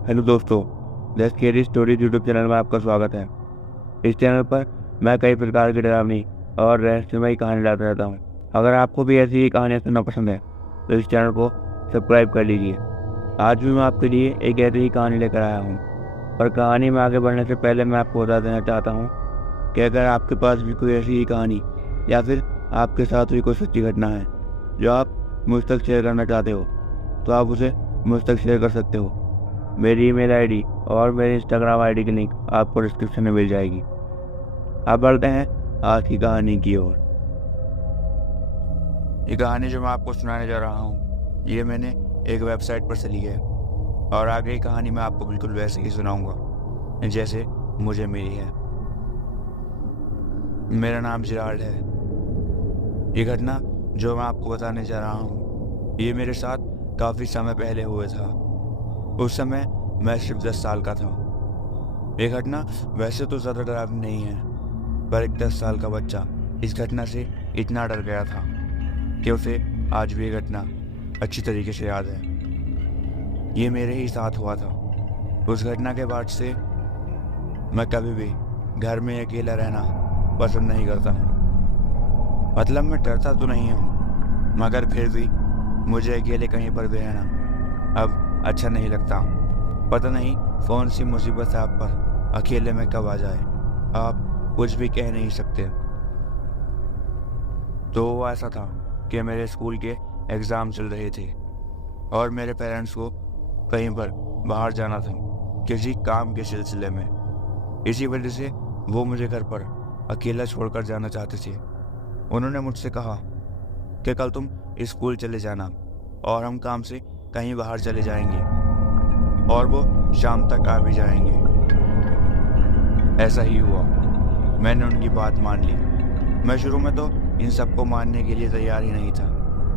Hello दोस्तों, the scary stories YouTube channel में आपका स्वागत है। इस चैनल पर मैं कई प्रकार की डरावनी और रहस्यमयी कहानी लाता रहता हूँ। अगर आपको भी ऐसी ही कहानियाँ सुनना पसंद है तो इस चैनल को सब्सक्राइब कर लीजिए। आज भी मैं आपके लिए एक ऐसी ही कहानी लेकर आया हूँ, पर कहानी में आगे बढ़ने से पहले मैं आपको बता देना चाहता हूँ कि अगर आपके पास भी कोई ऐसी ही कहानी या फिर आपके साथ हुई कोई सच्ची घटना है जो आप मुझ तक शेयर करना चाहते हो तो आप उसे मुझ तक शेयर कर सकते हो। मेरी ईमेल आईडी और मेरी इंस्टाग्राम आईडी की लिंक आपको डिस्क्रिप्शन में मिल जाएगी। अब बढ़ते हैं आज की कहानी की ओर। ये कहानी जो मैं आपको सुनाने जा रहा हूँ ये मैंने एक वेबसाइट पर से ली है और आगे की कहानी मैं आपको बिल्कुल वैसे ही सुनाऊंगा जैसे मुझे मिली है। मेरा नाम जिराल्ड है। ये घटना जो मैं आपको बताने जा रहा हूँ ये मेरे साथ काफ़ी समय पहले हुआ था। उस समय मैं सिर्फ 10 साल का था। ये घटना वैसे तो ज़्यादा डरावनी नहीं है, पर एक 10 साल का बच्चा इस घटना से इतना डर गया था कि उसे आज भी ये घटना अच्छी तरीके से याद है। ये मेरे ही साथ हुआ था। उस घटना के बाद से मैं कभी भी घर में अकेला रहना पसंद नहीं करता हूँ। मतलब मैं डरता तो नहीं हूँ, मगर फिर भी मुझे अकेले कहीं पर भी रहना अब अच्छा नहीं लगता। पता नहीं कौन सी मुसीबत आप पर अकेले में कब आ जाए, आप कुछ भी कह नहीं सकते। तो वो ऐसा था कि मेरे स्कूल के एग्ज़ाम चल रहे थे और मेरे पेरेंट्स को कहीं पर बाहर जाना था किसी काम के सिलसिले में। इसी वजह से वो मुझे घर पर अकेला छोड़कर जाना चाहते थे। उन्होंने मुझसे कहा कि कल तुम स्कूल चले जाना और हम काम से कहीं बाहर चले जाएंगे और वो शाम तक आ भी जाएंगे। ऐसा ही हुआ। मैंने उनकी बात मान ली। मैं शुरू में तो इन सबको मानने के लिए तैयार ही नहीं था,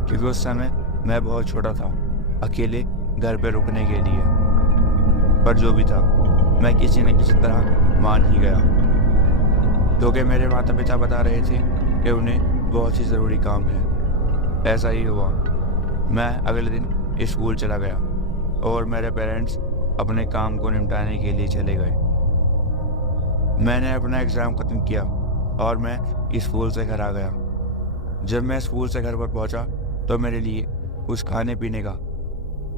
क्योंकि उस समय मैं बहुत छोटा था अकेले घर पे रुकने के लिए। पर जो भी था मैं किसी न किसी तरह मान ही गया, क्योंकि मेरे माता पिता बता रहे थे कि उन्हें बहुत ही ज़रूरी काम है। ऐसा ही हुआ। मैं अगले दिन स्कूल चला गया और मेरे पेरेंट्स अपने काम को निपटाने के लिए चले गए। मैंने अपना एग्ज़ाम ख़त्म किया और मैं स्कूल से घर आ गया। जब मैं स्कूल से घर पर पहुंचा तो मेरे लिए कुछ खाने पीने का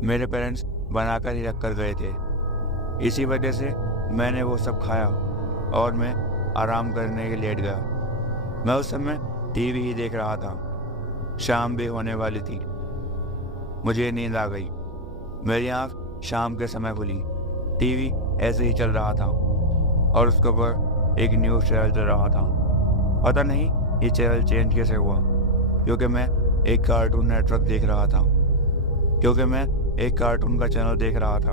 मेरे पेरेंट्स बनाकर ही रख कर गए थे। इसी वजह से मैंने वो सब खाया और मैं आराम करने के लेट गया। मैं उस समय टीवी ही देख रहा था। शाम भी होने वाली थी। मुझे नींद आ गई। मेरी आँख शाम के समय खुली। टीवी ऐसे ही चल रहा था और उसके ऊपर एक न्यूज़ चैनल चल रहा था। पता नहीं ये चैनल चेंज कैसे हुआ, क्योंकि मैं एक कार्टून नेटवर्क देख रहा था। क्योंकि मैं एक कार्टून का चैनल देख रहा था,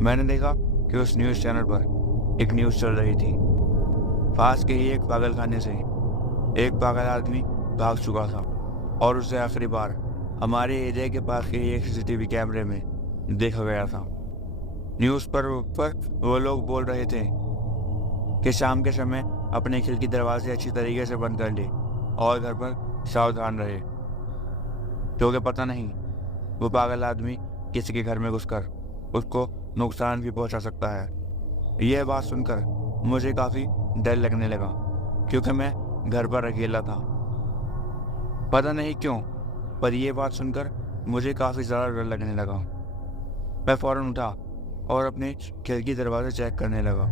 मैंने देखा कि उस न्यूज़ चैनल पर एक न्यूज़ चल रही थी। पास के ही एक पागल खाने से एक पागल आदमी भाग चुका था और उसे आखिरी बार हमारे एरिया के पास के ही एक सीसीटीवी कैमरे में देखा गया था। न्यूज़ पर वो लोग बोल रहे थे कि शाम के समय अपने खिड़की दरवाजे अच्छी तरीके से बंद कर ले और घर पर सावधान रहे, क्योंकि पता नहीं वो पागल आदमी किसी के घर में घुसकर उसको नुकसान भी पहुंचा सकता है। यह बात सुनकर मुझे काफ़ी डर लगने लगा, क्योंकि मैं घर पर अकेला था। पता नहीं क्यों, पर यह बात सुनकर मुझे काफ़ी ज़्यादा डर लगने लगा। मैं फ़ौरन उठा और अपने खिड़की दरवाजे चेक करने लगा।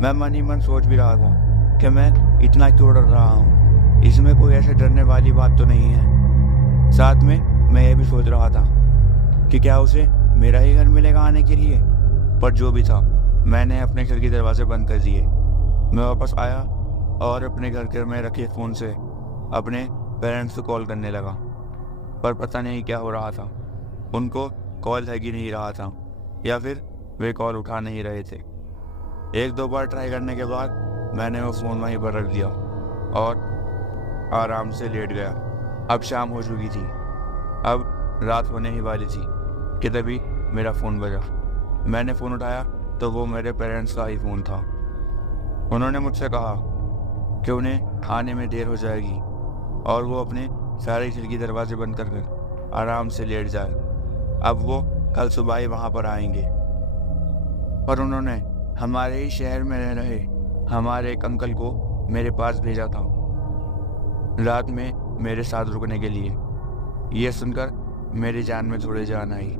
मैं मन ही मन सोच भी रहा था कि मैं इतना क्यों डर रहा हूँ, इसमें कोई ऐसे डरने वाली बात तो नहीं है। साथ में मैं ये भी सोच रहा था कि क्या उसे मेरा ही घर मिलेगा आने के लिए। पर जो भी था, मैंने अपने खिड़की दरवाजे बंद कर दिए। मैं वापस आया और अपने घर के में रखे फ़ोन से अपने पेरेंट्स को कॉल करने लगा, पर पता नहीं क्या हो रहा था। उनको कॉल लग ही नहीं रहा था या फिर वे कॉल उठा नहीं रहे थे। एक दो बार ट्राई करने के बाद मैंने वो फ़ोन वहीं पर रख दिया और आराम से लेट गया। अब शाम हो चुकी थी, अब रात होने ही वाली थी कि तभी मेरा फ़ोन बजा। मैंने फ़ोन उठाया तो वो मेरे पेरेंट्स का ही फ़ोन था। उन्होंने मुझसे कहा कि उन्हें आने में देर हो जाएगी और वो अपने सारे खिड़की दरवाजे बंद कर आराम से लेट जाए। अब वो कल सुबह ही वहाँ पर आएंगे। पर उन्होंने हमारे ही शहर में रह रहे हमारे एक अंकल को मेरे पास भेजा था रात में मेरे साथ रुकने के लिए। यह सुनकर मेरी जान में थोड़ी जान आई।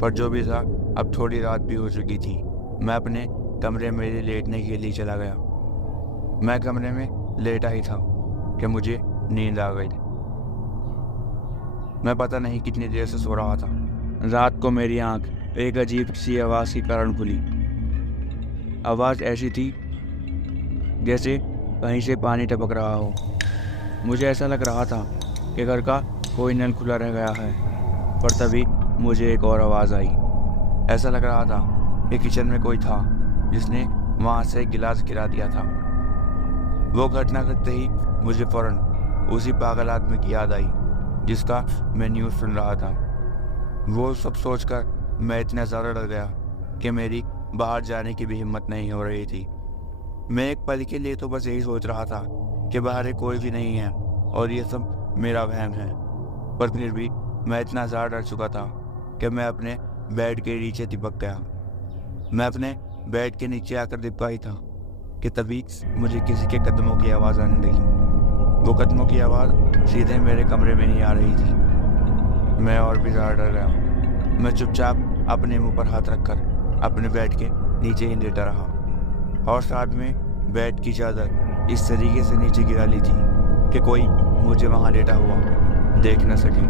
पर जो भी था, अब थोड़ी रात भी हो चुकी थी। मैं अपने कमरे में लेटने के लिए चला गया। मैं कमरे में लेटा ही था कि मुझे नींद आ गई। मैं पता नहीं कितनी देर से सो रहा था। रात को मेरी आंख एक अजीब सी आवाज़ के कारण खुली। आवाज़ ऐसी थी जैसे कहीं से पानी टपक रहा हो। मुझे ऐसा लग रहा था कि घर का कोई नल खुला रह गया है। पर तभी मुझे एक और आवाज़ आई। ऐसा लग रहा था कि किचन में कोई था जिसने वहाँ से गिलास गिरा दिया था। वो घटना घटते ही मुझे फौरन उसी पागल आदमी की याद आई जिसका मैं न्यूज़ सुन रहा था। वो सब सोचकर मैं इतना ज़्यादा डर गया कि मेरी बाहर जाने की भी हिम्मत नहीं हो रही थी। मैं एक पल के लिए तो बस यही सोच रहा था कि बाहर कोई भी नहीं है और ये सब मेरा वहम है। पर फिर भी मैं इतना ज़्यादा डर चुका था कि मैं अपने बेड के नीचे चिपक गया। मैं अपने बेड के नीचे आकर दिपका ही था कि तभी मुझे किसी के कदमों की आवाज़ आने लगी। वो कदमों की आवाज़ सीधे मेरे कमरे में ही आ रही थी। मैं और भी ज़्यादा डर गया। मैं चुपचाप अपने मुंह पर हाथ रखकर अपने बेड के नीचे ही लेटा रहा और साथ में बेड की चादर इस तरीके से नीचे गिरा ली थी कि कोई मुझे वहाँ लेटा हुआ देख न सके।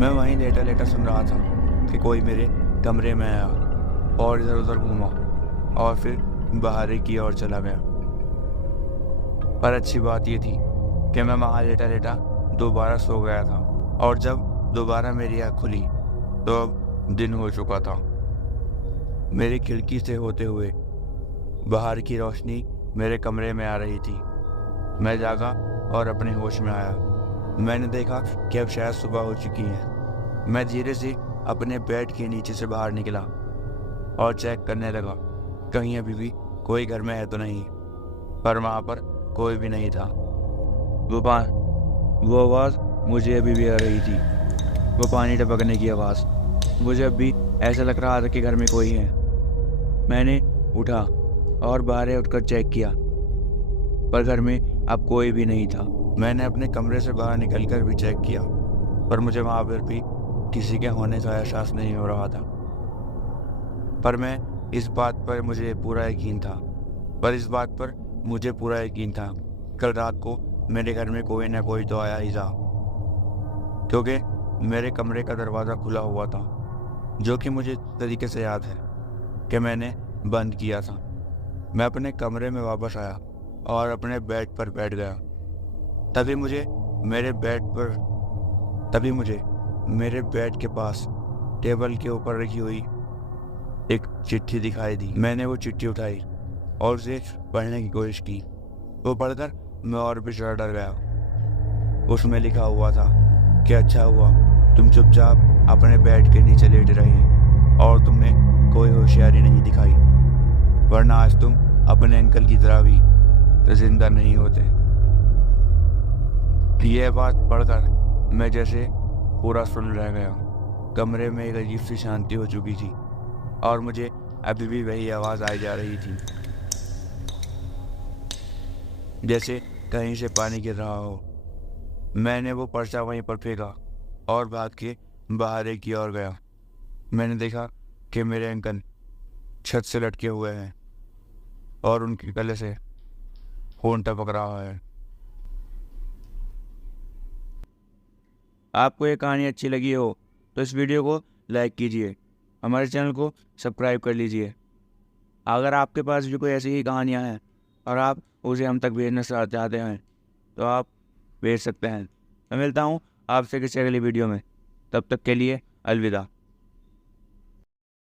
मैं वहीं लेटा लेटा सुन रहा था कि कोई मेरे कमरे में आया और इधर उधर घूमा और फिर बाहर की ओर चला गया। पर अच्छी बात यह थी कि मैं वहाँ लेटा लेटा दोबारा सो गया था और जब दोबारा मेरी आँख खुली तो अब दिन हो चुका था। मेरी खिड़की से होते हुए बाहर की रोशनी मेरे कमरे में आ रही थी। मैं जागा और अपने होश में आया। मैंने देखा कि अब शायद सुबह हो चुकी है। मैं धीरे से अपने बेड के नीचे से बाहर निकला और चेक करने लगा कहीं अभी भी कोई घर में है तो नहीं। पर वहाँ पर कोई भी नहीं था। वो आवाज़ मुझे अभी भी आ रही थी, वो पानी टपकने की आवाज़। मुझे अब भी ऐसा लग रहा था कि घर में कोई है। मैंने उठा और बाहर उठकर चेक किया पर घर में अब कोई भी नहीं था। मैंने अपने कमरे से बाहर निकलकर भी चेक किया पर मुझे वहाँ पर भी किसी के होने का एहसास नहीं हो रहा था। पर मैं इस बात पर मुझे पूरा यकीन था कल रात को मेरे घर में कोई ना कोई तो आया ही था, क्योंकि मेरे कमरे का दरवाज़ा खुला हुआ था, जो कि मुझे तरीके से याद है कि मैंने बंद किया था। मैं अपने कमरे में वापस आया और अपने बेड पर बैठ गया। तभी मुझे मेरे बेड के पास टेबल के ऊपर रखी हुई एक चिट्ठी दिखाई दी। मैंने वो चिट्ठी उठाई और उसे पढ़ने की कोशिश की। वो पढ़कर मैं और भी ज़्यादा डर गया। उसमें लिखा हुआ था कि अच्छा हुआ तुम चुपचाप अपने बेड के नीचे लेटे रहे और तुमने कोई होशियारी नहीं दिखाई, वरना आज तुम अपने अंकल की तरह भी तो जिंदा नहीं होते। यह बात पढ़कर मैं जैसे पूरा सुन रह गया। कमरे में एक अजीब सी शांति हो चुकी थी और मुझे अभी भी वही आवाज़ आई जा रही थी, जैसे कहीं से पानी गिर रहा हो। मैंने वो पर्चा वहीं पर फेंका और भाग के बाहर की ओर गया। मैंने देखा कि मेरे अंकल छत से लटके हुए हैं और उनके गले से खून टपक रहा है। आपको ये कहानी अच्छी लगी हो तो इस वीडियो को लाइक कीजिए, हमारे चैनल को सब्सक्राइब कर लीजिए। अगर आपके पास भी कोई ऐसी ही कहानियाँ हैं और आप उसे हम तक भेजना चाहते हैं तो आप भेज सकते हैं। मैं मिलता हूँ आपसे किसी अगली वीडियो में, तब तक के लिए अलविदा।